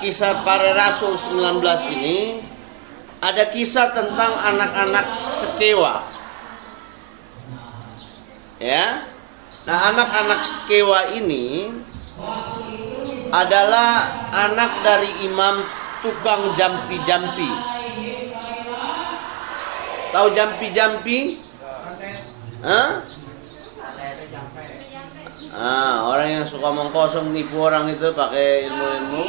kisah para rasul 19 ini ada kisah tentang anak-anak Skewa. Ya. Nah, anak-anak Skewa ini adalah anak dari imam tukang jampi-jampi. Tahu jampi-jampi? Hah? Orang yang suka mengkosong nipu orang itu pakai ilmu-ilmu.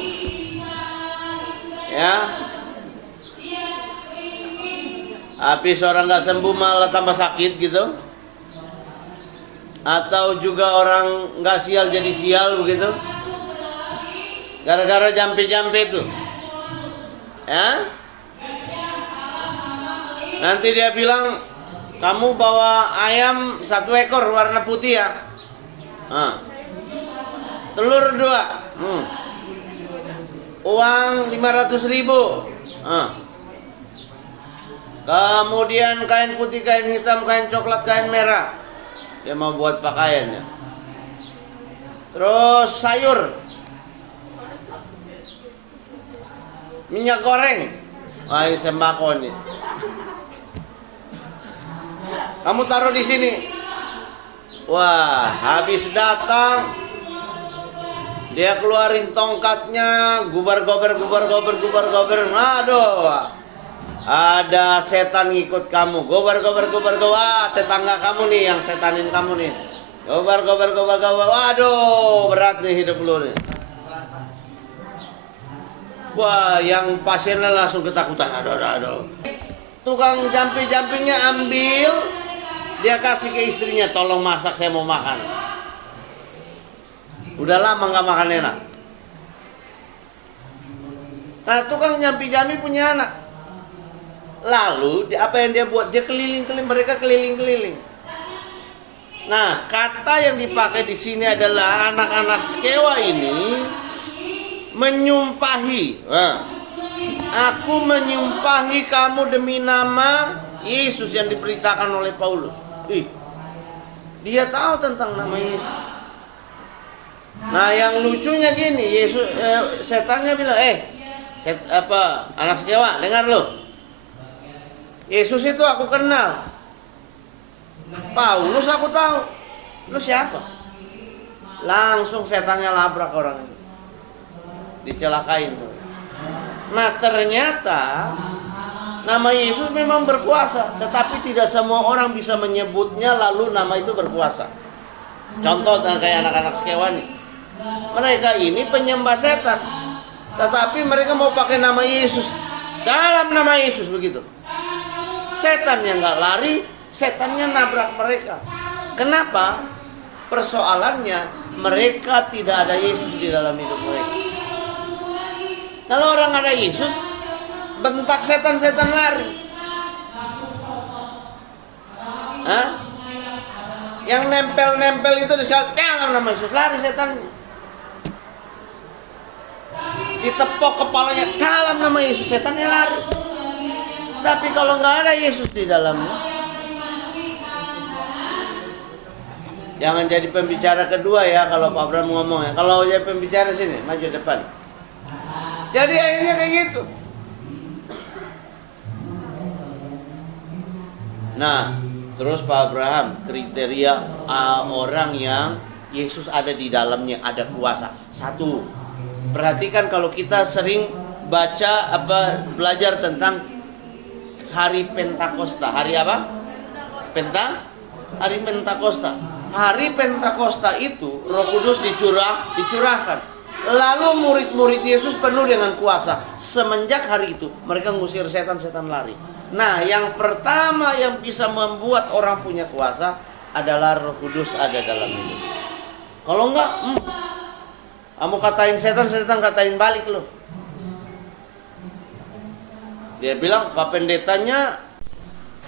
Ya. Habis orang nggak sembuh malah tambah sakit gitu. Atau juga orang nggak sial jadi sial begitu. Gara-gara jampi-jampi itu. Ya. Nanti dia bilang, kamu bawa ayam 1 ekor warna putih ya. Telur 2. Uang 500.000. Kemudian kain putih, kain hitam, kain coklat, kain merah. Dia mau buat pakaiannya. Terus sayur, minyak goreng. Wah, ini sembako nih. Kamu taruh di sini. Wah, habis datang dia keluarin tongkatnya, gubar-gober. Aduh, ada setan ngikut kamu. Gobar-gober. Wah, tetangga kamu nih yang setanin kamu nih. Gobar-gober. Waduh, berat nih hidup lu nih. Wah, yang pasiennya langsung ketakutan. Aduh. Tukang jampi-jampinya ambil, dia kasih ke istrinya, tolong masak, saya mau makan. Udah lama nggak makan enak. Nah, tukang jampi-jampi punya anak. Lalu apa yang dia buat? Dia mereka keliling-keliling. Nah, kata yang dipakai di sini adalah anak-anak Skewa ini menyumpahi. Aku menyumpahi kamu demi nama Yesus yang diberitakan oleh Paulus. Dia tahu tentang nama Yesus. Nah, yang lucunya gini, setannya bilang, anak Skewa, dengar lo. Yesus itu aku kenal. Paulus aku tahu. Lu siapa? Langsung setannya labrak orang ini. Dicelakain tuh. Nah, ternyata nama Yesus memang berkuasa, tetapi tidak semua orang bisa menyebutnya lalu nama itu berkuasa. Contoh kayak anak-anak Skewa nih. Mereka ini penyembah setan, tetapi mereka mau pakai nama Yesus. Dalam nama Yesus begitu. Setan yang nggak lari, setannya nabrak mereka. Kenapa? Persoalannya mereka tidak ada Yesus di dalam hidup mereka. Kalau orang ada Yesus, bentak setan-setan lari. Yang nempel-nempel itu dalam nama Yesus, lari setan. Ditepok kepalanya dalam nama Yesus, setannya lari. Tapi kalau nggak ada Yesus di dalamnya, jangan jadi pembicara kedua ya kalau Pak Bram ngomong ya. Kalau jadi pembicara sini, maju depan. Jadi akhirnya kayak gitu. Nah, terus Pak Abraham, kriteria orang yang Yesus ada di dalamnya, ada kuasa. 1, perhatikan kalau kita sering belajar tentang hari Pentakosta. Hari apa? Hari Pentakosta. Hari Pentakosta itu Roh Kudus dicurahkan. Lalu murid-murid Yesus penuh dengan kuasa. Semenjak hari itu mereka ngusir setan-setan lari. Nah, yang pertama yang bisa membuat orang punya kuasa adalah Roh Kudus ada dalam hidup. Kalau enggak, kamu katain setan katain balik loh. Dia bilang ke pendetanya,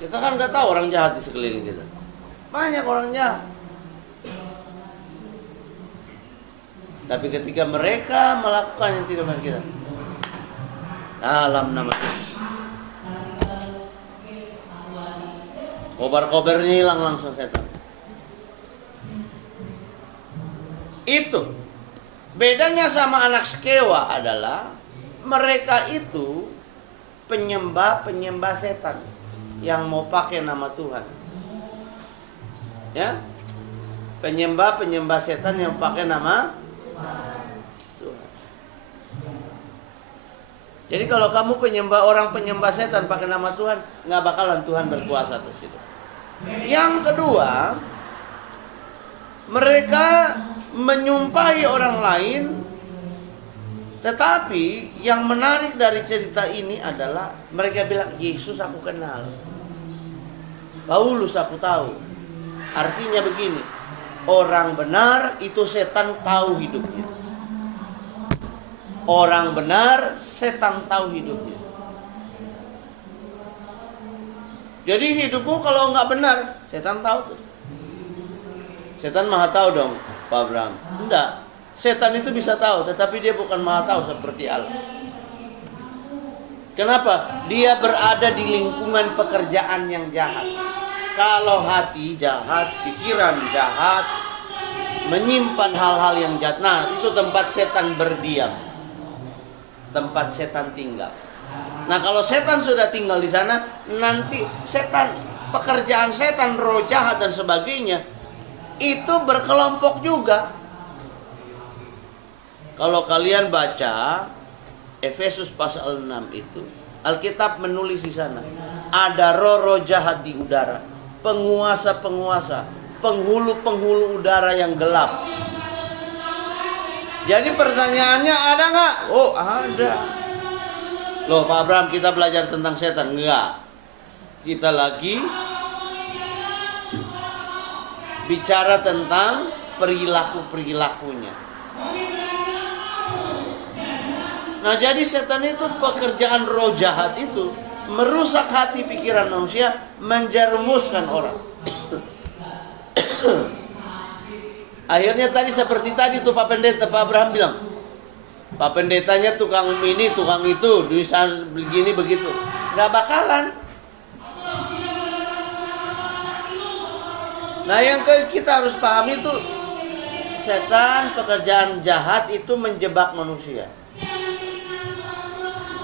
kita kan nggak tahu orang jahat di sekeliling kita. Banyak orang jahat. Tapi ketika mereka melakukan yang tidak baik kita, dalam nama Yesus, kobar-kobarnya hilang langsung setan. Itu bedanya sama anak Skewa adalah mereka itu penyembah setan yang mau pakai nama Tuhan. Ya, penyembah setan yang pakai nama Tuhan. Jadi kalau kamu orang penyembah setan pakai nama Tuhan, nggak bakalan Tuhan berkuasa atas itu. Yang kedua, mereka menyumpahi orang lain. Tetapi yang menarik dari cerita ini adalah mereka bilang, Yesus aku kenal, Paulus aku tahu. Artinya begini, orang benar itu setan tahu hidupnya. Orang benar setan tahu hidupnya. Jadi hidupmu kalau nggak benar, setan tahu tuh. Setan maha tahu dong, Pak Abraham. Enggak. Setan itu bisa tahu, tetapi dia bukan maha tahu seperti Allah. Kenapa? Dia berada di lingkungan pekerjaan yang jahat. Kalau hati jahat, pikiran jahat, menyimpan hal-hal yang jahat, nah itu tempat setan berdiam, tempat setan tinggal. Nah kalau setan sudah tinggal di sana, nanti setan, pekerjaan setan, roh jahat dan sebagainya, itu berkelompok juga. Kalau kalian baca Efesus pasal 6 itu, Alkitab menulis di sana, ada roh-roh jahat di udara, penguasa-penguasa, penghulu-penghulu udara yang gelap. Jadi pertanyaannya, ada nggak? Oh ada. Loh Pak Abraham, kita belajar tentang setan? Enggak. Kita lagi bicara tentang perilaku-perilakunya. Nah jadi setan itu, pekerjaan roh jahat itu merusak hati pikiran manusia, menjerumuskan orang. Akhirnya tadi seperti tadi tuh Pak Pendeta, Pak Abraham bilang, Pak Pendetanya tukang ini, tukang itu, bisa begini begitu. Gak bakalan. Nah yang kita harus pahami itu, setan, pekerjaan jahat itu menjebak manusia.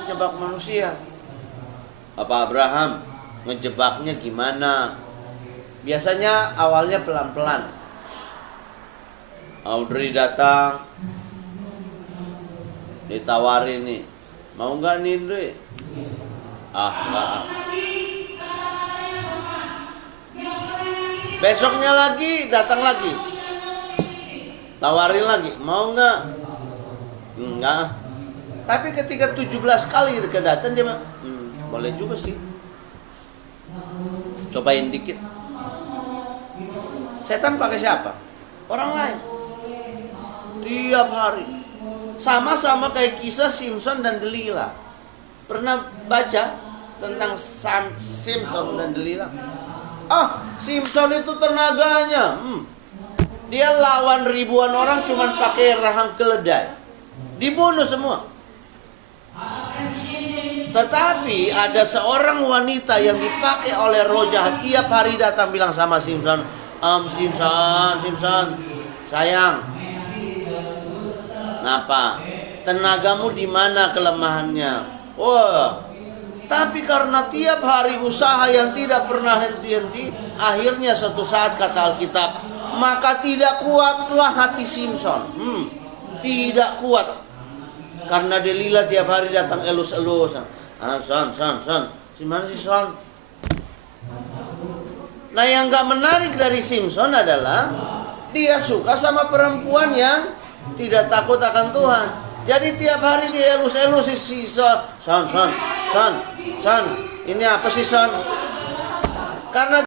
Menjebak manusia. Apa Abraham ngejebaknya gimana? Biasanya awalnya pelan-pelan. Audrey datang, ditawarin nih, mau nggak nih Audrey? Ah nggak. Besoknya lagi datang lagi, tawarin lagi, mau nggak? Enggak. Tapi ketika 17 kali kedatang dia bilang, boleh juga sih, cobain dikit. Setan pakai siapa? Orang lain. Tiap hari. Sama-sama kayak kisah Simpson dan Delilah. Pernah baca tentang Simpson dan Delilah? Simpson itu tenaganya. Dia lawan ribuan orang cuman pakai rahang keledai. Dibunuh semua. Tetapi ada seorang wanita yang dipakai oleh roh jahat, tiap hari datang bilang sama Simpson, Simpson, sayang, kenapa? Tenagamu di mana kelemahannya? Wah, tapi karena tiap hari usaha yang tidak pernah henti-henti, akhirnya suatu saat kata Alkitab, maka tidak kuatlah hati Simpson. Tidak kuat. Karena Delilah tiap hari datang elus-elus. Son. Gimana sih Son? Nah yang gak menarik dari Simpson adalah dia suka sama perempuan yang tidak takut akan Tuhan. Jadi tiap hari dia elus-elus si Son. Son. Ini apa sih Son? Karena